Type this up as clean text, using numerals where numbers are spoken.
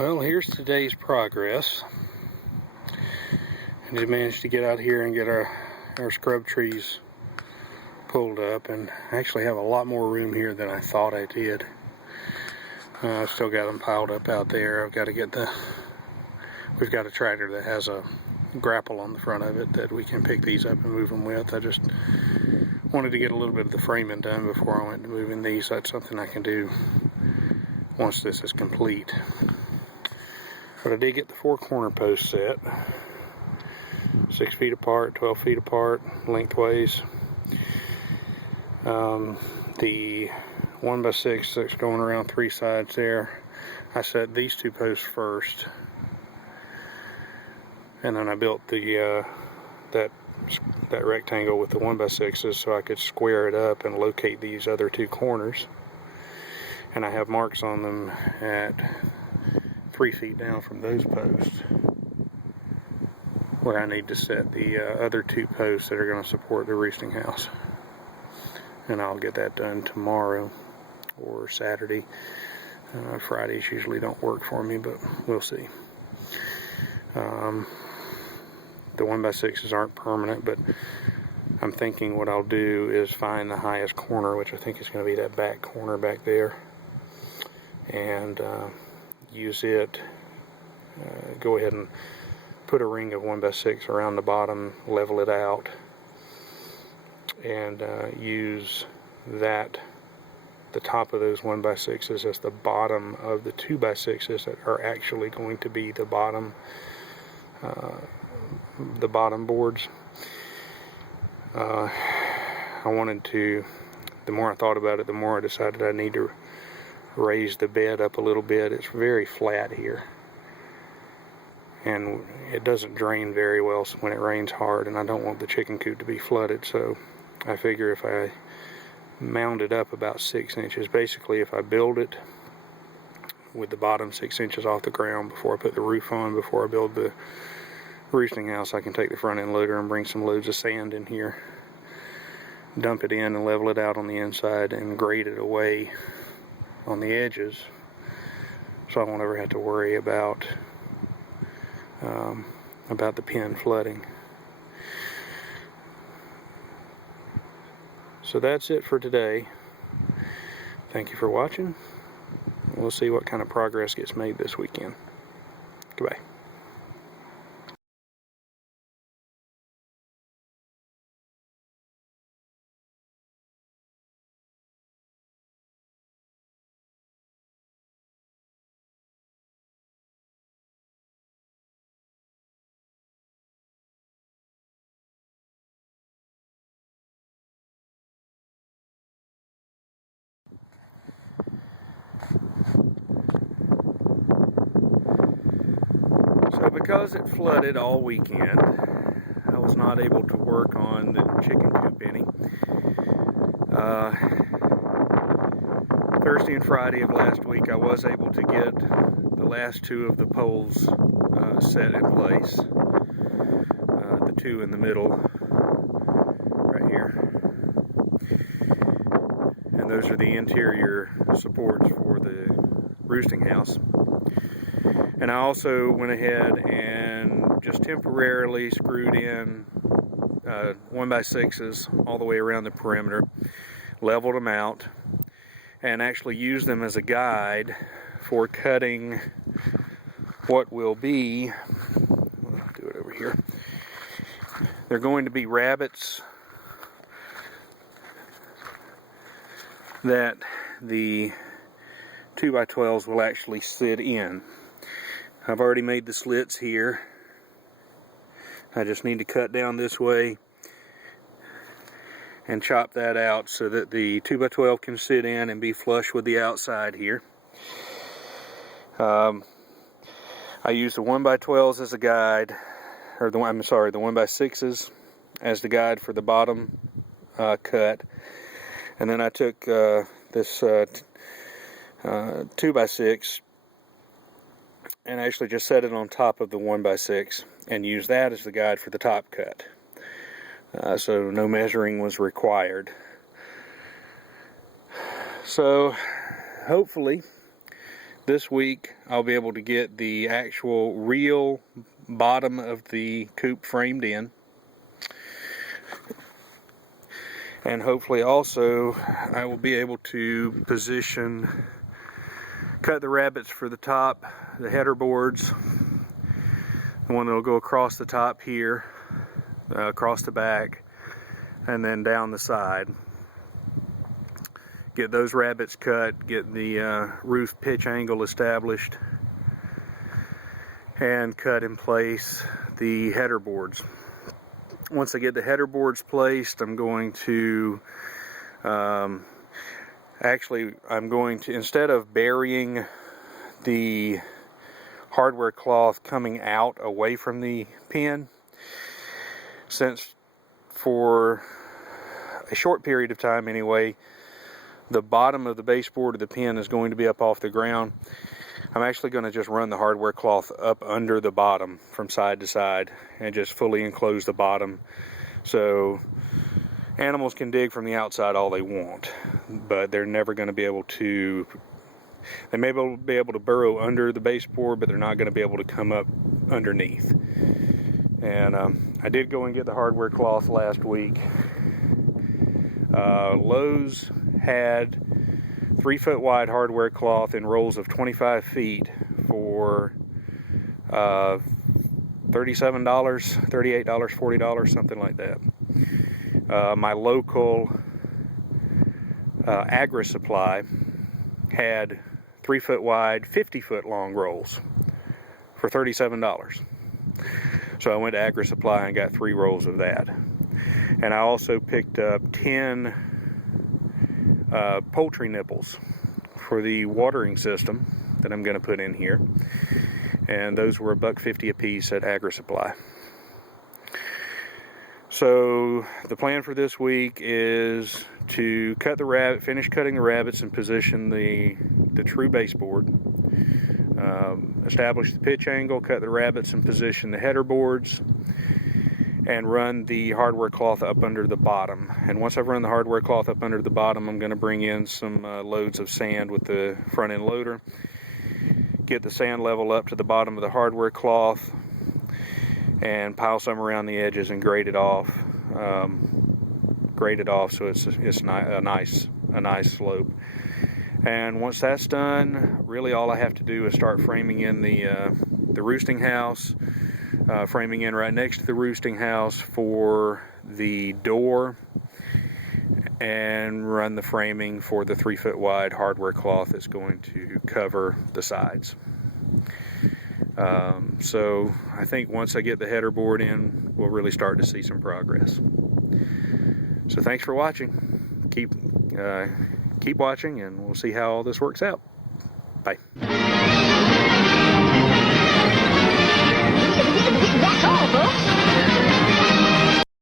Well, here's today's progress. I just managed to get out here and get our scrub trees pulled up, and I actually have a lot more room here than I thought I did. I've still got them piled up out there. I've got to get we've got a tractor that has a grapple on the front of it that we can pick these up and move them with. I just wanted to get a little bit of the framing done before I went to moving these. That's something I can do once this is complete. But I did get the 4 corner posts set, 6 feet apart, 12 feet apart, lengthways. The 1x6 that's going around 3 sides there, I set these 2 posts first, and then I built the that rectangle with the 1x6s so I could square it up and locate these other 2 corners. And I have marks on them at 3 feet down from those posts where I need to set the other 2 posts that are going to support the roosting house. And I'll get that done tomorrow or Saturday. Fridays usually don't work for me, but we'll see. The 1x6s aren't permanent, but I'm thinking what I'll do is find the highest corner, which I think is going to be that back corner back there, and use it, go ahead and put a ring of 1x6 around the bottom, level it out, and use the top of those 1x6s as the bottom of the 2x6s that are actually going to be the bottom boards. I wanted to, the more I thought about it, the more I decided I need to raise the bed up a little bit. It's very flat here, and it doesn't drain very well when it rains hard, and I don't want the chicken coop to be flooded, so I figure if I mound it up about 6 inches, basically if I build it with the bottom 6 inches off the ground before I put the roof on, before I build the roosting house, I can take the front end loader and bring some loads of sand in here, dump it in and level it out on the inside and grade it away on the edges, so I won't ever have to worry about the pen flooding. So that's it for today. Thank you for watching. We'll see what kind of progress gets made this weekend. Goodbye. So because it flooded all weekend, I was not able to work on the chicken coop any. Thursday and Friday of last week I was able to get the last 2 of the poles set in place. The 2 in the middle right here. And those are the interior supports for the roosting house. And I also went ahead and just temporarily screwed in 1x6s all the way around the perimeter, leveled them out, and actually used them as a guide for cutting what will be, I'll do it over here, they're going to be rabbets that the 2x12s will actually sit in. I've already made the slits here. I just need to cut down this way and chop that out so that the 2x12 can sit in and be flush with the outside here. I used the 1x12s as a guide, or the 1x6s as the guide for the bottom cut, and then I took this 2x6 and actually just set it on top of the 1x6 and use that as the guide for the top cut. So no measuring was required. So hopefully this week I'll be able to get the actual real bottom of the coop framed in. And hopefully also I will be able to cut the rabbets for the top, the header boards, the one that will go across the top here, across the back, and then down the side. Get those rabbets cut, get the roof pitch angle established, and cut in place the header boards. Once I get the header boards placed, I'm going to instead of burying the hardware cloth coming out away from the pin, since for a short period of time anyway, the bottom of the baseboard of the pin is going to be up off the ground, I'm actually going to just run the hardware cloth up under the bottom from side to side and just fully enclose the bottom, so animals can dig from the outside all they want, but they're never going to be able to, they may be able to burrow under the baseboard, but they're not going to be able to come up underneath. And I did go and get the hardware cloth last week. Lowe's had 3-foot wide hardware cloth in rolls of 25 feet for $37, $38, $40, something like that. My local Agri Supply had 3-foot wide, 50-foot long rolls for $37. So I went to Agri Supply and got 3 rolls of that. And I also picked up 10 poultry nipples for the watering system that I'm going to put in here, and those were $1.50 a piece at Agri Supply. So the plan for this week is to finish cutting the rabbets and position the true baseboard, establish the pitch angle, cut the rabbets and position the header boards, and run the hardware cloth up under the bottom. And once I've run the hardware cloth up under the bottom, I'm going to bring in some loads of sand with the front end loader, get the sand level up to the bottom of the hardware cloth, and pile some around the edges and grade it off so it's a nice slope. And once that's done, really all I have to do is start framing in the roosting house, framing in right next to the roosting house for the door, and run the framing for the 3-foot wide hardware cloth that's going to cover the sides. So I think once I get the header board in, we'll really start to see some progress. So thanks for watching. Keep watching, and we'll see how all this works out. Bye.